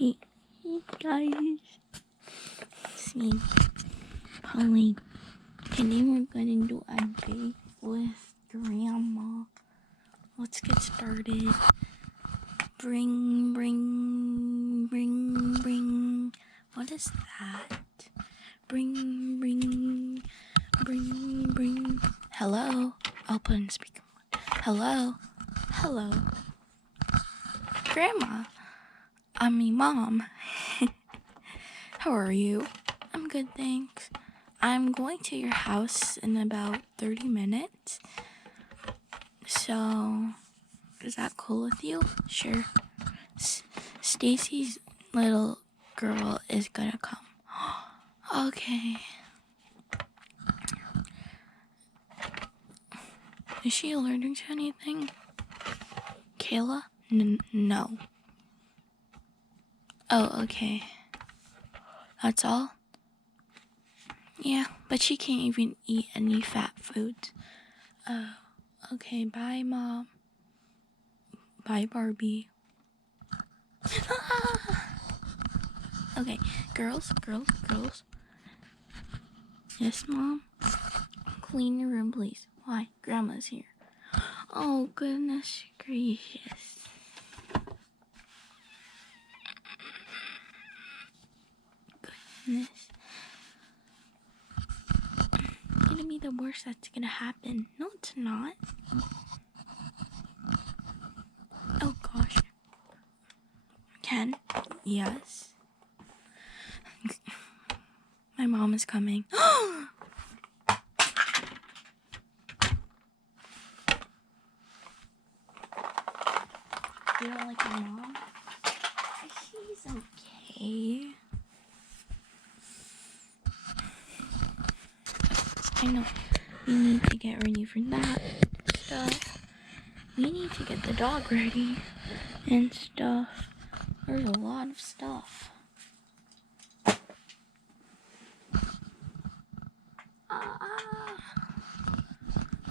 Hey, guys. See, Polly, today we're gonna do a date with Grandma. Let's get started. Bring. What is that? Bring. Hello? I'll put in speaker mode. Hello. Grandma. Mom. How are you? I'm good, thanks. I'm going to your house in about 30 minutes. So, is that cool with you? Sure. Stacy's little girl is gonna come. Okay. Is she allergic to anything? Kayla? No. Oh, okay. That's all? Yeah, but she can't even eat any fat foods. Oh, okay. Bye, Mom. Bye, Barbie. Okay, girls. Yes, Mom? Clean your room, please. Why? Grandma's here. Oh, goodness gracious. Goodness. It's gonna be the worst that's gonna happen. No, it's not. Oh, gosh. 10? Yes. My mom is coming. You don't like your mom? She's okay. I know. We need to get ready for that stuff. We need to get the dog ready and stuff. There's a lot of stuff.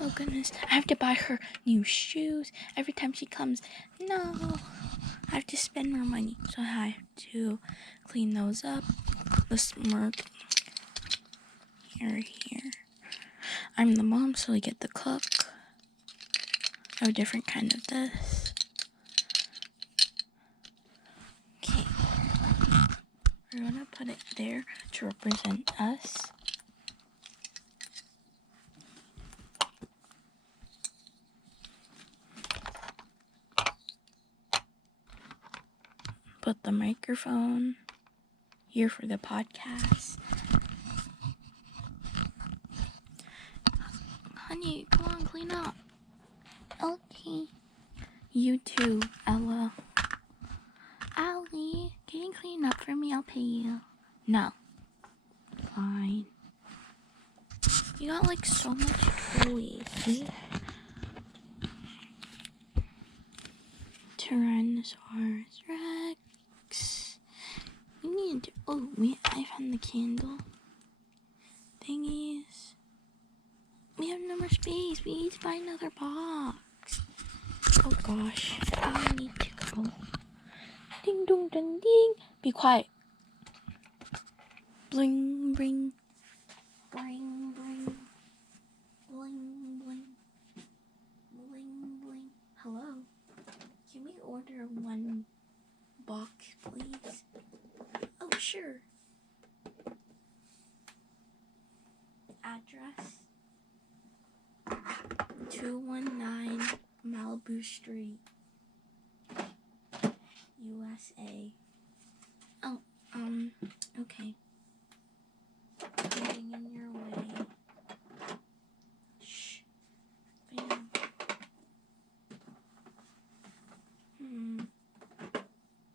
Oh goodness, I have to buy her new shoes every time she comes. No, I have to spend more money, so I have to clean those up. The smirk. Here. I'm the mom, so I get to cook. I have a different kind of this. Okay. We're gonna put it there to represent us. Put the microphone here for the podcast. Honey, come on, clean up. Okay. You too, Ella. Allie, can you clean up for me? I'll pay you. No. Fine. You got like so much toys. See? Tyrannosaurus Rex. We need to. Oh, I found the candle thingies. We have no more space. We need to buy another box. Oh gosh, I need to go. Ding dong ding ding. Be quiet. Bling bling. Bling bling. Bling bling. Bling bling. Hello. Can we order one box, please? Oh, sure. Address 219 Malibu Street, USA. Oh, okay. Getting in your way. Shh. Bam.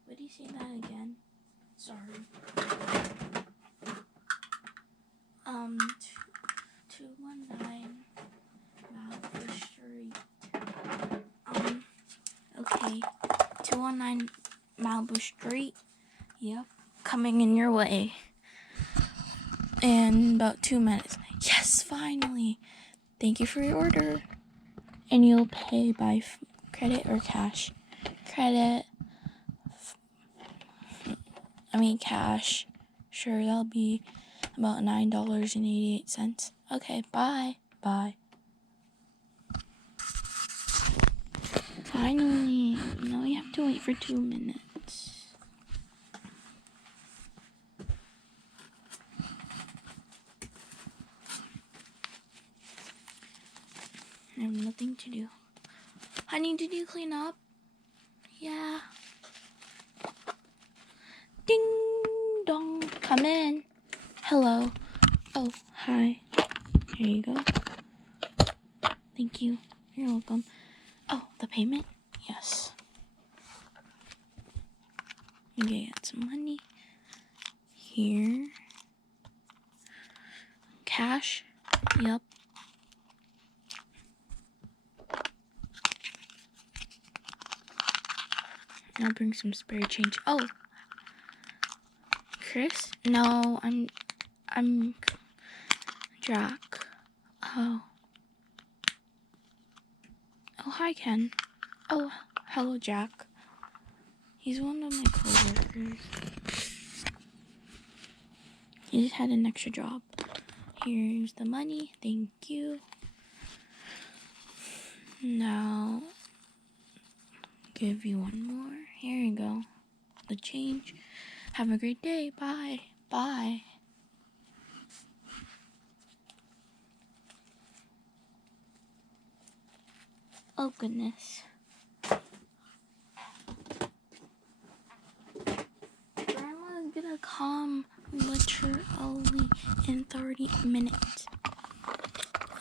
Would you say that again? Sorry. 219 Malibu Street. Okay. 219 Malibu Street. Yep. Coming in your way. In about 2 minutes. Yes, finally. Thank you for your order. And you'll pay by credit or cash? Credit. I mean cash. Sure, that'll be about $9.88. Okay, bye. Bye. Finally, now we have to wait for 2 minutes. I have nothing to do. Honey, did you clean up? Yeah. Ding dong. Come in. Hello. Oh, hi. Here you go. Thank you. You're welcome. Oh, the payment? Yes. You get some money. Here. Cash? Yup. I'll bring some spare change. Oh. Chris? No, I'm Jack. Oh. Oh, hi, Ken. Oh, hello, Jack. He's one of my coworkers. He just had an extra job. Here's the money. Thank you. Now, give you one more. Here you go. The change. Have a great day. Bye. Bye. Oh, goodness. Grandma's gonna come literally in 30 minutes.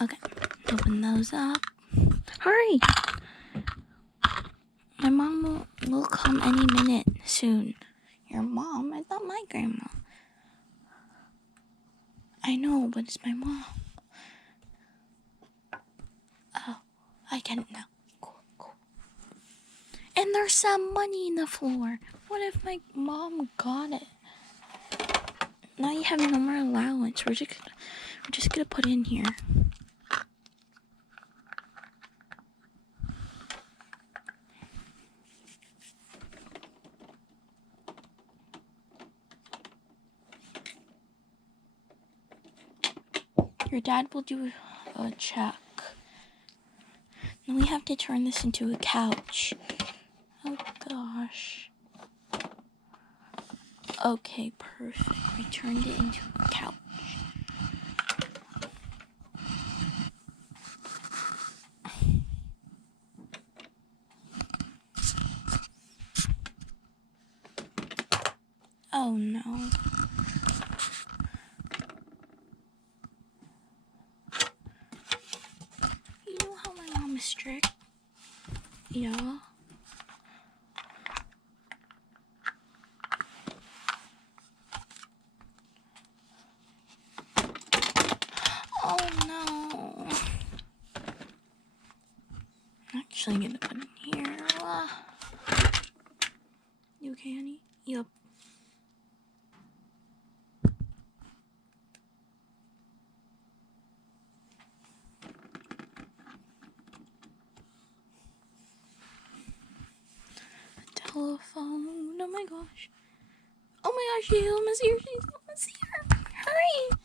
Okay, open those up. Hurry! My mom will come any minute soon. Your mom? I thought my grandma. I know, but it's my mom. Oh, I get it now. Cool. And there's some money in the floor. What if my mom got it? Now you have no more allowance. We're just gonna put in here. Your dad will do a check. Now we have to turn this into a couch. Oh gosh. Okay, perfect. We turned it into a couch. Oh no. You know how my mom is strict? Yeah. Oh no. I'm actually gonna put it in here. You okay, honey? Yup. Telephone. Oh my gosh. Oh my gosh, she's almost here. Hurry.